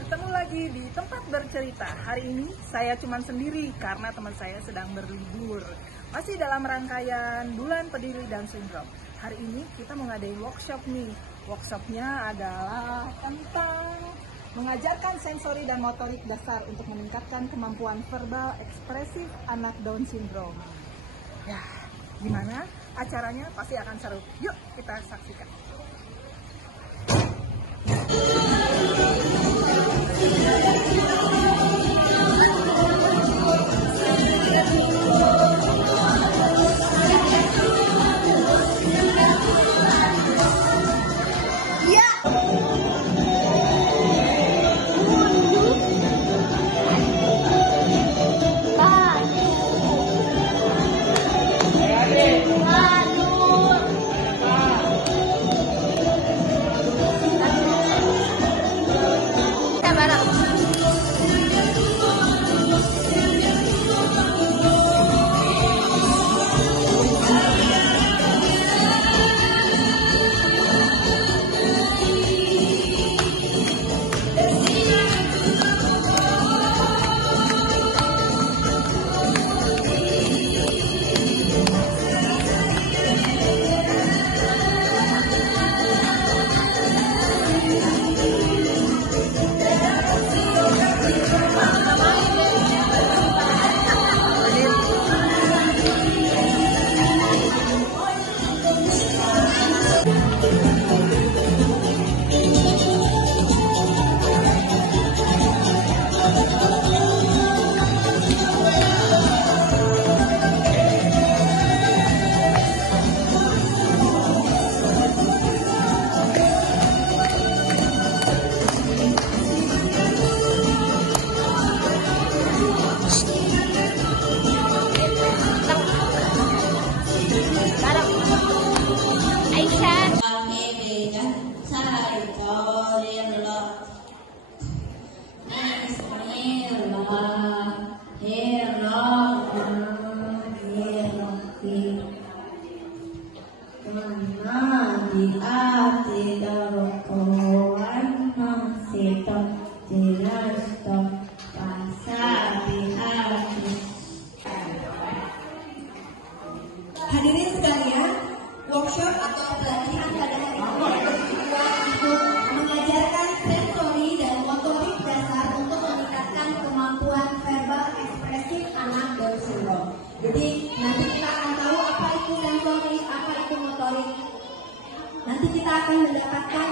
bertemu lagi di tempat bercerita. Hari ini saya cuma sendiri karena teman saya sedang berlibur. Masih dalam rangkaian Bulan Peduli Down Syndrome. Hari ini kita mau ngadain workshop nih. Workshopnya adalah tentang mengajarkan sensori dan motorik dasar untuk meningkatkan kemampuan verbal ekspresif anak Down Syndrome. Ya, gimana? Acaranya pasti akan seru. Yuk kita saksikan. Hadirin sekalian, workshop atau pelatihan pada hari ini bertujuan untuk mengajarkan sensori dan motorik dasar untuk meningkatkan kemampuan verbal ekspresif anak Down Syndrome. Jadi nanti kita akan tahu apa itu sensori, apa itu motorik. Nanti kita akan mendapatkan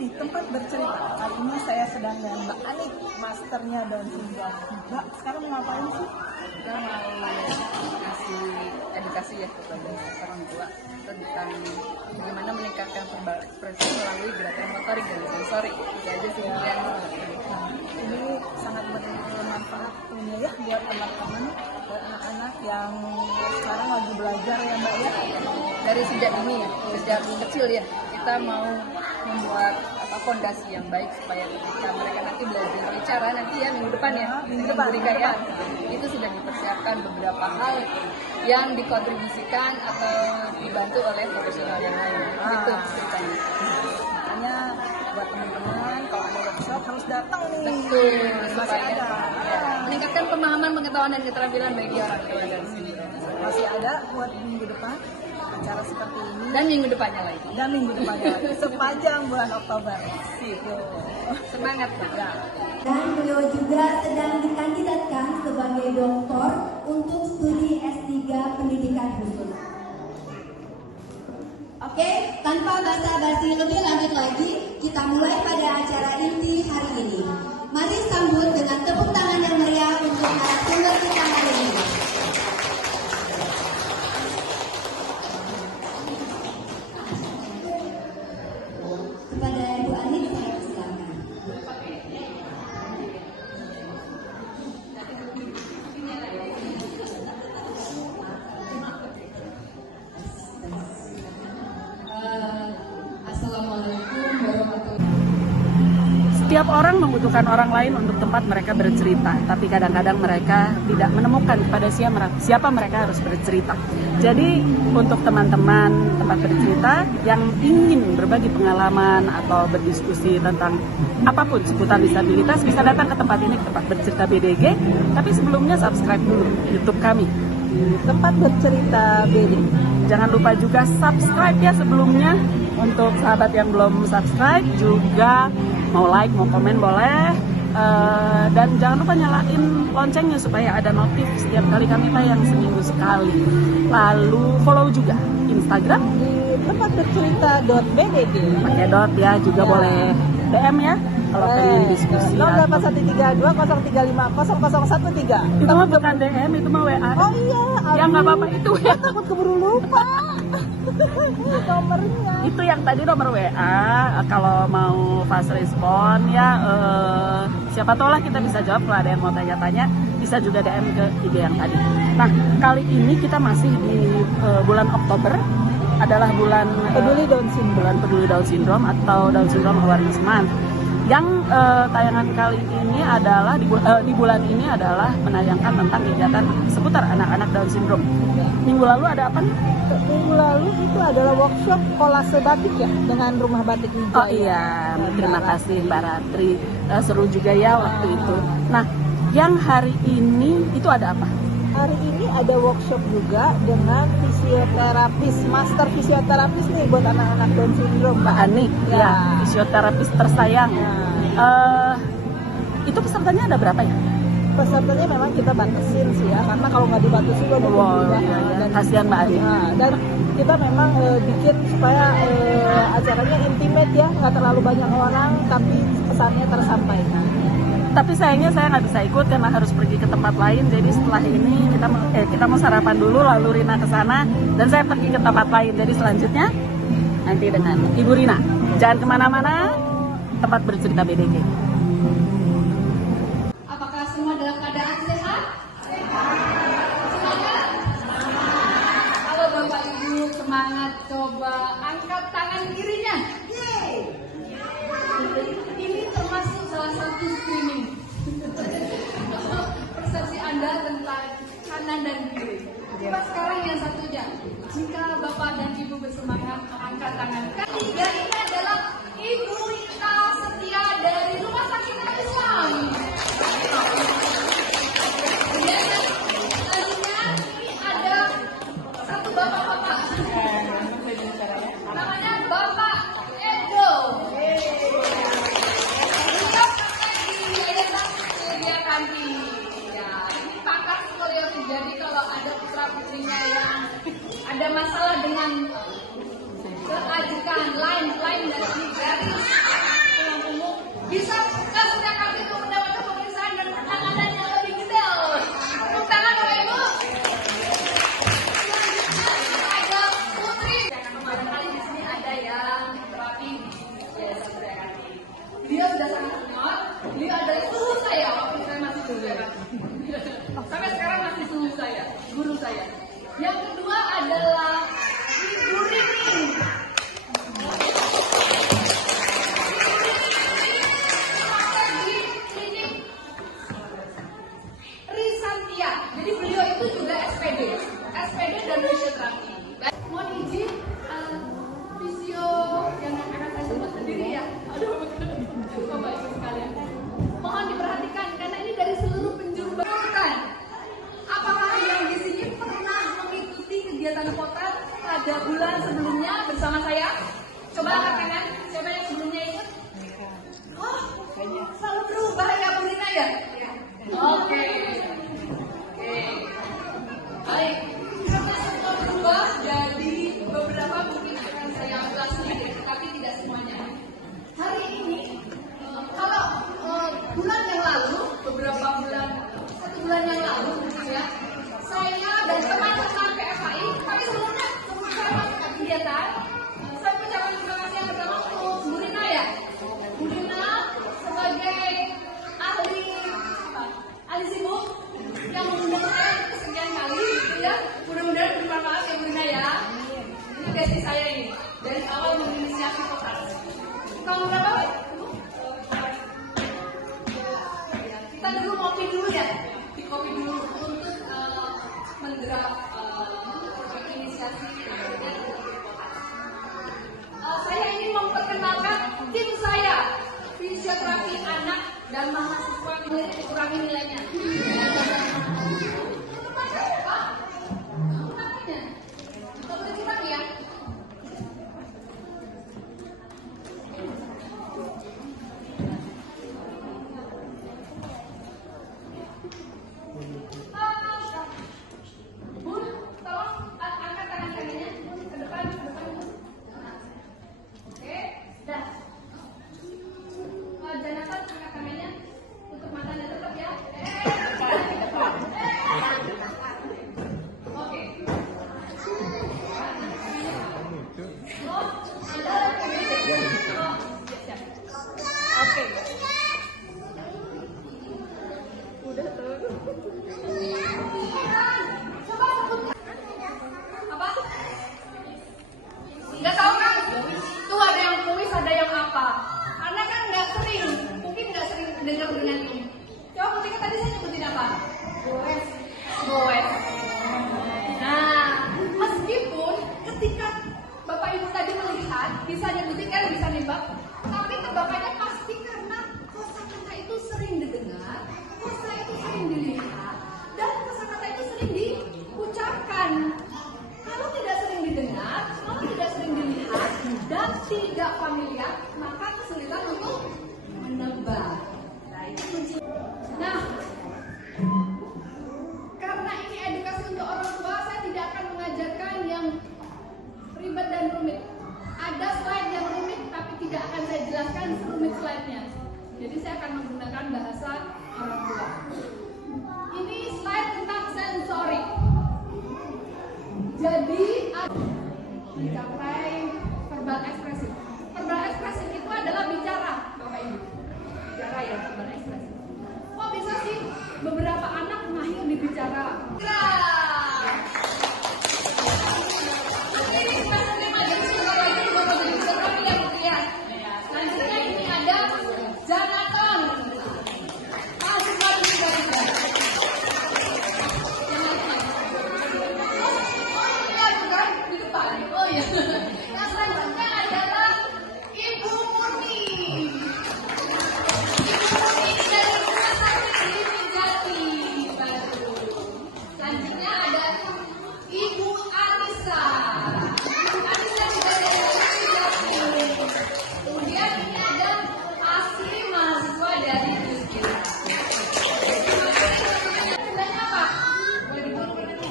di tempat bercerita. Kali ini saya sedang dengan Mbak Anik, masternya Down Syndrome. Mbak, sekarang mau ngapain sih? Kita mau kasih edukasi ya kepada orang tua tentang bagaimana meningkatkan verbal ekspresi melalui gerakan motorik dan sensori. Itu aja sih yang ini sangat bermanfaat punya ya buat teman-teman, buat anak-anak yang sekarang lagi belajar ya Mbak ya. Dari sejak dini ya, sejak kecil ya, kita mau membuat fondasi yang baik supaya ketika mereka nanti belajar bicara nanti ya minggu depan ya, minggu depan itu sudah dipersiapkan beberapa hal yang dikontribusikan atau dibantu oleh profesional yang lain. Itu ceritanya. Makanya buat teman-teman kalau ada workshop harus datang nih. Betul, supaya meningkatkan pemahaman, pengetahuan dan keterampilan bagi orang tua dan sini. Masih ada buat minggu depan acara seperti ini dan minggu depannya lagi sepanjang bulan Oktober. Semangat ya. Dan beliau juga sedang dikandidatkan sebagai doktor untuk studi S3 pendidikan khusus. Oke, tanpa basa-basi lebih lanjut lagi, kita mulai pada acara inti hari ini. Mari sambut dengan tepuk tangan yang meriah untuk narasumber kita hari ini. Kepada Ibu Anik, saya persilakan. Setiap orang membutuhkan orang lain untuk tempat mereka bercerita, tapi kadang-kadang mereka tidak menemukan kepada siapa mereka harus bercerita. Jadi untuk teman-teman tempat bercerita yang ingin berbagi pengalaman atau berdiskusi tentang apapun seputar disabilitas, bisa datang ke tempat ini, tempat bercerita BDG. Tapi sebelumnya subscribe dulu YouTube kami, tempat bercerita BDG. Jangan lupa juga subscribe ya sebelumnya. Untuk sahabat yang belum subscribe juga mau like, mau komen boleh. Dan jangan lupa nyalain loncengnya supaya ada notif setiap kali kami tayang seminggu sekali. Lalu follow juga Instagram di tempatbercerita.bdg. Pakai dot ya, juga boleh DM ya kalau pengen diskusi. 081320350013. Itu mah bukan DM, itu mah WA. Oh iya, ya nggak apa-apa itu ya. Takut keburu lupa. Nomornya. Itu yang tadi nomor WA. Kalau mau fast respon ya, siapa tahu lah kita bisa jawab. Kalau ada yang mau tanya-tanya, bisa juga DM ke IG yang tadi. Nah, kali ini kita masih di bulan Oktober, adalah bulan Peduli Down Syndrome. Bulan Peduli Down Syndrome atau Down Syndrome Awareness Month. Yang tayangan kali ini adalah di bulan ini adalah menayangkan tentang kegiatan seputar anak-anak Down Syndrome. Minggu lalu ada apa nih? Minggu lalu itu adalah workshop kolase batik ya, dengan Rumah Batik Wijaya. Oh iya, terima kasih Mbak Ratri. Seru juga ya waktu itu. Nah, yang hari ini itu ada apa? Hari ini ada workshop juga dengan fisioterapis, master fisioterapis nih buat anak-anak Down Syndrome, Mbak Ani, ya, fisioterapis tersayang. Itu pesertanya ada berapa ya? Pesertanya memang kita batasin sih ya, karena kalau nggak dibatasin udah berubah. Dan kasihan Mbak Ani. Dan kita memang bikin supaya acaranya intimate ya, nggak terlalu banyak orang, tapi pesannya tersampaikan. Tapi sayangnya saya nggak bisa ikut karena harus pergi ke tempat lain. Jadi setelah ini kita mau sarapan dulu, lalu Rina ke sana dan saya pergi ke tempat lain. Jadi selanjutnya nanti dengan Ibu Rina. Jangan kemana-mana, tempat bercerita BDG. Apakah semua dalam keadaan sehat? Semangat? Halo Bapak Ibu, semangat, coba angkat tangan kirinya. Ini termasuk salah satu screening persepsi Anda tentang kanan dan kiri. Coba sekarang yang satunya. Jika Bapak dan Ibu bersemangat, angkat tangan. Ketiga ini adalah Ibu Rita Setia dari Rumah Sakit Islam. Selanjutnya ini ada satu bapak-bapak. Namanya Bapak Edo. Jadi kalau ada putra putrinya yang ada masalah dengan keajikan lain dari gratis pulang umum, bisa sudah kami itu mendapatkan pemeriksaan dan penanganan yang lebih detail. Tepuk tangan Bapak Ibu. Ada putri. Barangkali di sini ada yang terapi biasa berarti. Dia sudah sangat senior. Dia adalah suhu saya waktu saya masih kuliah. Sampai sekarang masih suhu saya, guru saya. Yang kedua adalah Ibu Rini. Di klinik Risantia. Jadi beliau itu juga SPD dan fisioterapi. Mohon izin, fisio yang akan saya sebut sendiri ya. Aduh, Bapak Ibu sekalian. Mohon ya, di copy dulu untuk menggerak inisiasi. Saya ingin memperkenalkan tim saya, fisioterapi anak dan mahasiswa kurangi nilainya. Nggak tahu kan? Tuh ada yang kuis, ada yang apa? Karena kan nggak sering, mungkin nggak sering dengar dengan ini. Coba ketika tadi saya nyebutin apa? Goes. Nah, meskipun ketika Bapak Ibu tadi melihat, bisa nyebutin kan, bisa nembak, tapi tebakannya pasti karena kosakata itu sering didengar, kosakata itu sering dilihat, dan kosakata itu sering diucapkan. Kalau tidak sering didengar, kalau tidak sering dilihat, dan tidak familiar, maka kesulitan untuk menebak. Nah, itu kunci. Nah, karena ini edukasi untuk orang tua, saya tidak akan mengajarkan yang ribet dan rumit. Ada slide yang rumit, tapi tidak akan saya jelaskan rumit slide-nya. Jadi saya akan menggunakan bahasa orang tua. Ini slide tentang sensorik. Jadi mencapai verbal ekspresif. Verbal ekspresif itu adalah bicara, Bapak Ibu. Bicara ya, verbal ekspresif. Kok bisa sih beberapa anak mahir di bicara? Selanjutnya ini ada Jonathan. Yang selanjutnya adalah Ibu Murni. Ibu Murni dari Rumah Sakit Jati Baru. Selanjutnya ada Ibu Anissa. Anissa juga dari Rumah Jati. Kemudian ini ada Asli, mahasiswa dari Uskira. Tandanya apa?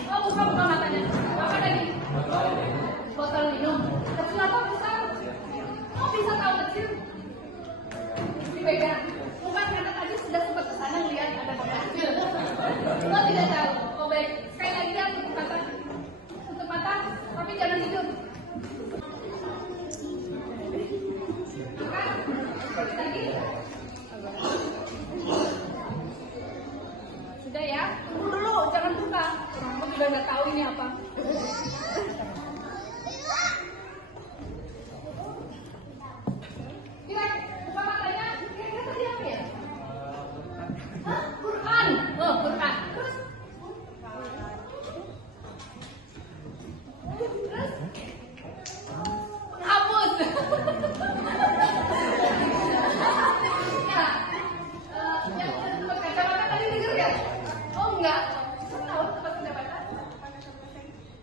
Oh, bukan matanya. Apa tadi? Botol minum. Kecil apa besar? Oh, bisa tahu kecil? Dipegang. Bukan karena tadi sudah sempat kesana melihat ada botol kecil. Oh, tidak tahu. Oh, baik. Sekali lagi ya, tutup mata. Tutup mata, tapi jangan tidur. Makan. Sekali lagi. Sudah ya? Tunggu dulu, jangan buka. Kamu juga nggak tahu ini apa. Buka matanya, kira-kira tadi apa ya? Hah? Quran. Oh, Quran. Terus? Hapus. Ya, yang tempat kacamata tadi denger ya? Oh enggak. Tahu tempat kacamata?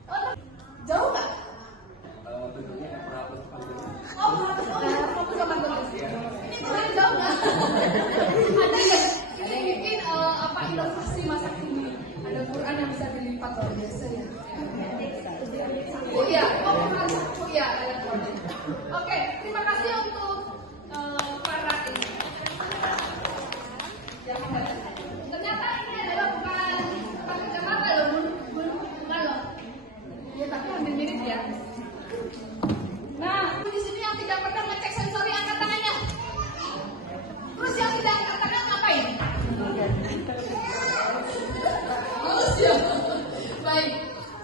Oh, jauh nggak? Oh, kamu sama tulis. Ini kalian jauh nggak? Ada nggak? Ini bikin apa inovasi masa kini? Ada Quran yang bisa dilipat luar biasa ya. Oh iya, oh iya, ada Quran. Oke, terima kasih untuk para ini. Ternyata ini adalah bukan kacamata loh, bukan loh. Ya tapi hampir mirip ya. Nah, di sini yang tidak pernah ngecek sensori angkat tangannya. Terus yang tidak angkat tangan ngapain? Halus ya. Baik.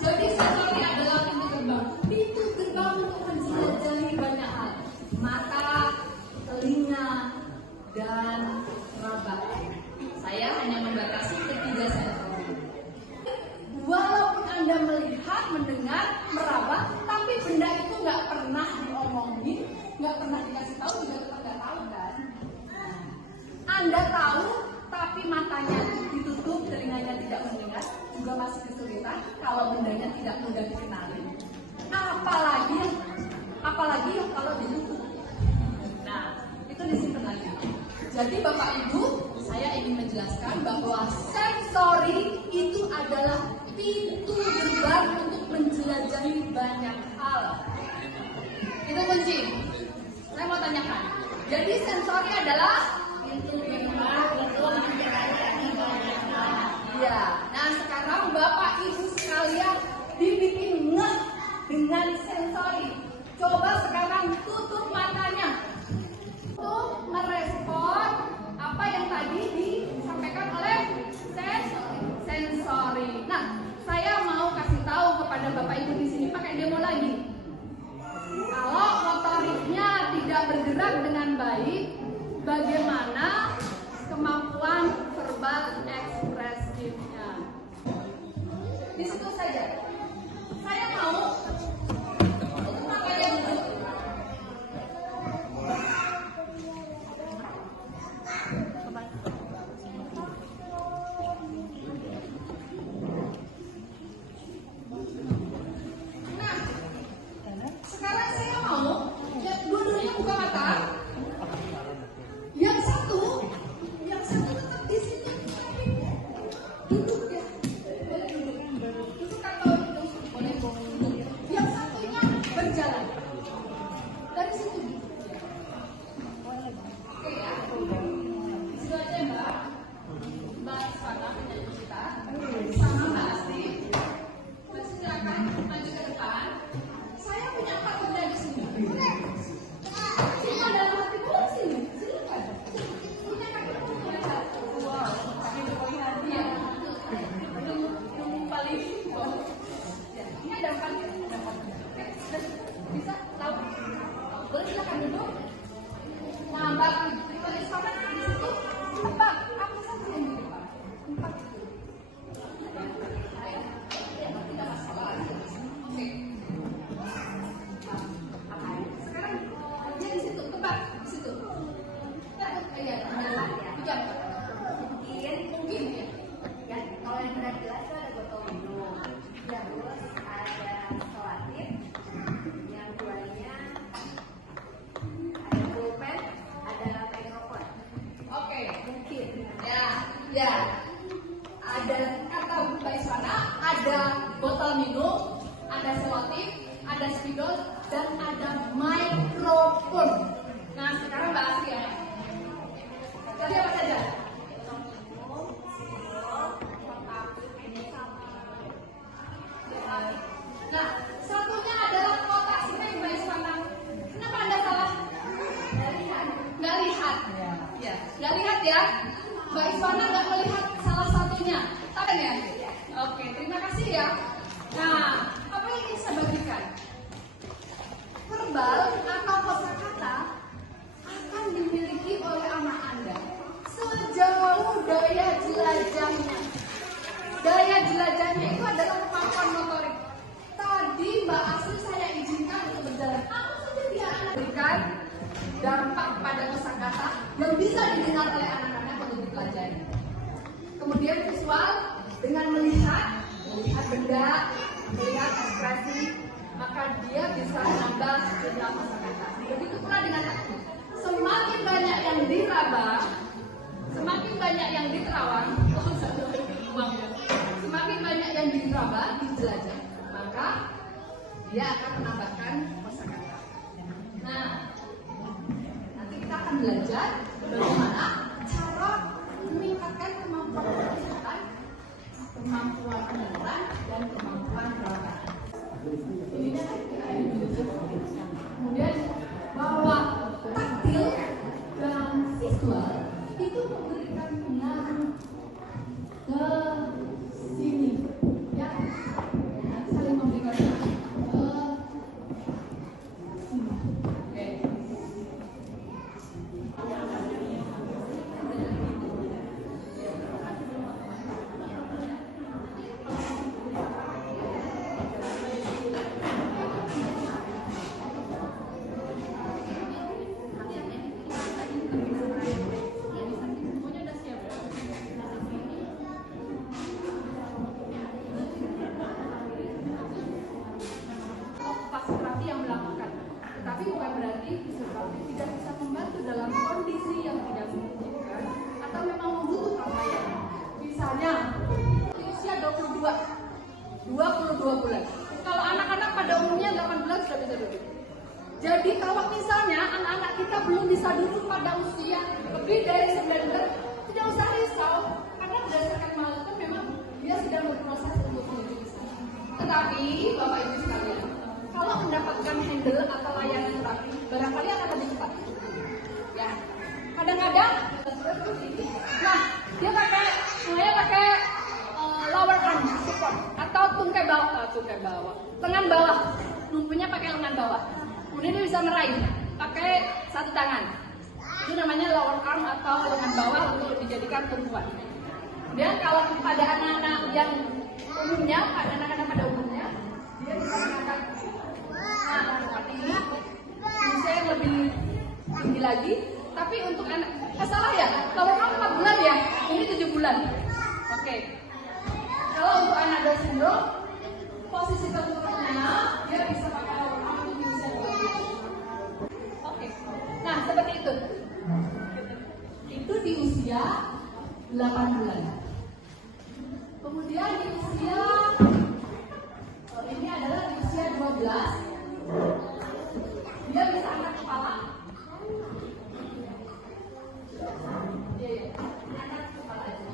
Jadi sensori adalah pintu gerbang. Pintu gerbang untuk menjelajahi banyak hal. Mata, telinga, dan raba. Saya hanya membatasi Anda tahu tapi matanya ditutup, telinganya tidak mendengar, juga masih kesulitan kalau bendanya tidak mudah dikenali. Apalagi yang kalau ditutup. Nah, itu disimpan lagi. Jadi Bapak Ibu, saya ingin menjelaskan bahwa sensori itu adalah pintu gerbang untuk menjelajahi banyak hal. Itu kunci. Saya mau tanyakan. Jadi sensori adalah pintu gerbang untuk menjelajahi banyak hal. Ya. Nah sekarang Bapak Ibu sekalian dibikin ngeh dengan sensori. Coba sekarang tutup matanya untuk merespon apa yang tadi disampaikan oleh sensori. Nah, saya mau kasih tahu kepada Bapak Ibu di sini pakai demo lagi. Kalau motoriknya tidak bergerak dengan baik, bagaimana kemampuan verbal ekspresifnya? Di situ saja. Saya mau untuk matanya dulu. Sekarang saya mau ya, dua-duanya buka mata. Yang satu tetap di situ. Duduk ya. Boleh duduk. Duduk atau duduk. Boleh duduk. Yang satunya berjalan. Dari situ. Oke ya. Situ aja Mbak. Mbak Sana penyanyi kita. Sama Mbak Asti. Mbak silakan maju ke depan. Saya punya empat benda di sini. Boleh? Sini ada hati pun sini. Silakan. Punya kaki pun boleh. Wow, kaki berlihat dia. Yang paling bawah. Ya, ini ada empat. Oke, bisa tahu? Boleh silakan duduk. Nah, Mbak, di sana di situ. Empat. Apa saja yang di depan? Empat. Tidak masalah. Oke. Sekarang dia di situ, tempat di situ. Iya, hujan. Mungkin ya. Ya, kalau yang berat jelas itu ada botol minum, terus ada solatif, yang duanya ada pulpen, ada mikrofon. Oke. Mungkin. Ya. Ada kata Mbak Iswana, ada botol minum, ada selotip, ada spidol, dan ada mikrofon. Nah, sekarang Mbak Asti ya. Jadi apa saja? Nah, satunya adalah kotak sini Mbak Iswana. Kenapa Anda salah? Nggak lihat. Ya, nggak lihat ya. Mbak Iswana nggak melihat salah satunya. Tahu ya? Oke, terima kasih ya. Nah, apa yang ingin saya bagikan? Verbal atau kosakata akan dimiliki oleh anak Anda sejauh daya jelajahnya. Daya jelajahnya itu adalah kemampuan motorik. Tadi Mbak Asri saya izinkan untuk berjalan. Apa saja dia anak berikan dampak pada kosakata yang bisa didengar oleh anak-anak untuk dipelajari. Kemudian visual dengan melihat benda, melihat ekspresi, maka dia bisa menambah jumlah kosakata. Begitu pula dengan hati. Semakin banyak yang diraba, semakin banyak yang diterawang, semakin banyak yang diraba, dijelajah, maka dia akan menambahkan kosakata. Nah, nanti kita akan belajar bagaimana cara meningkatkan kemampuan penglihatan, kemampuan pendengaran, dan kemampuan perabaan. Kemudian bahwa taktil dan visual itu memberikan pengaruh ke sini, ya, saling memberikan pengaruh ke sini. Oke. Tetapi Bapak Ibu sekalian, kalau mendapatkan handle atau layanan terapi, barangkali akan lebih cepat. Ya, kadang-kadang, nah dia pakai lower arm support atau tungkai bawah, lengan bawah, numpunya pakai lengan bawah. Kemudian dia bisa meraih pakai satu tangan. Itu namanya lower arm atau lengan bawah untuk dijadikan tumpuan. Kemudian kalau pada anak-anak yang umumnya, anak-anak pada umumnya, dia bisa mengangkat seperti ini, bisa yang lebih tinggi lagi. Tapi untuk anak, salah ya, kalau kamu 4 bulan ya, ini 7 bulan. Oke. Kalau untuk anak Down syndrome, posisi tertuturnya dia bisa pakai lower arm untuk di usia 2 bulan. Oke. Nah, seperti itu. Itu di usia 8 bulan. Kemudian di usia ini adalah di usia 12, dia bisa angkat kepala. Angkat kepala aja.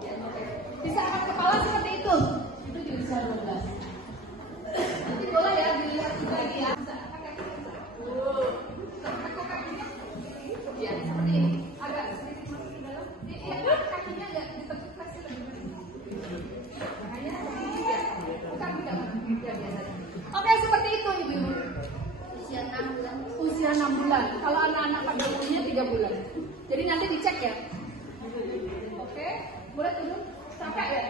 Ya, oke. Bisa angkat kepala seperti itu. Itu di usia 12. Nanti boleh ya dilihat lagi ya. Bisa pakai kakinya. Ya, seperti ini. Agak sedikit masuk ke dalam. Ya, kakinya nggak ditekuk kasih lebih. Makanya seperti ya. Bukan tidak biasa. Oke, seperti itu Ibu-ibu. Usia 6 bulan. Usia 6 bulan. Kalau anak-anak pada umumnya 3 bulan. Jadi nanti dicek ya. Oke, boleh turun? Capek ya?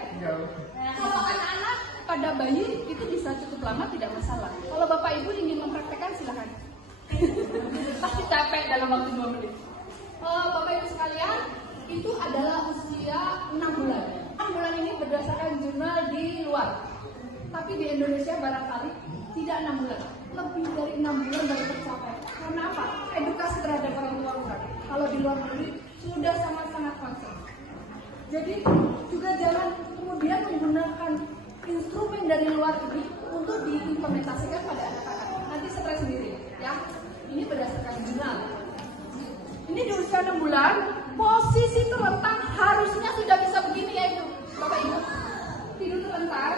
Nah, kalau anak-anak pada bayi itu bisa cukup lama tidak masalah. Kalau Bapak Ibu ingin mempraktekkan silahkan. Pasti capek dalam waktu 2 menit. Bapak Ibu sekalian, itu adalah usia 6 bulan. 6 bulan ini berdasarkan jurnal di luar. Tapi di Indonesia barangkali tidak 6 bulan. Lebih dari 6 bulan baru tercapai. Karena apa? Edukasi terhadap orang tua kurang. Kalau di luar negeri sudah sangat-sangat concern. Jadi juga jangan kemudian menggunakan instrumen dari luar negeri untuk diimplementasikan pada anak-anak. Nanti stres sendiri, ya. Ini berdasarkan jurnal. Ini di usia 6 bulan, posisi terlentang harusnya sudah bisa begini ya Ibu, Bapak Ibu. Tidur terlentang,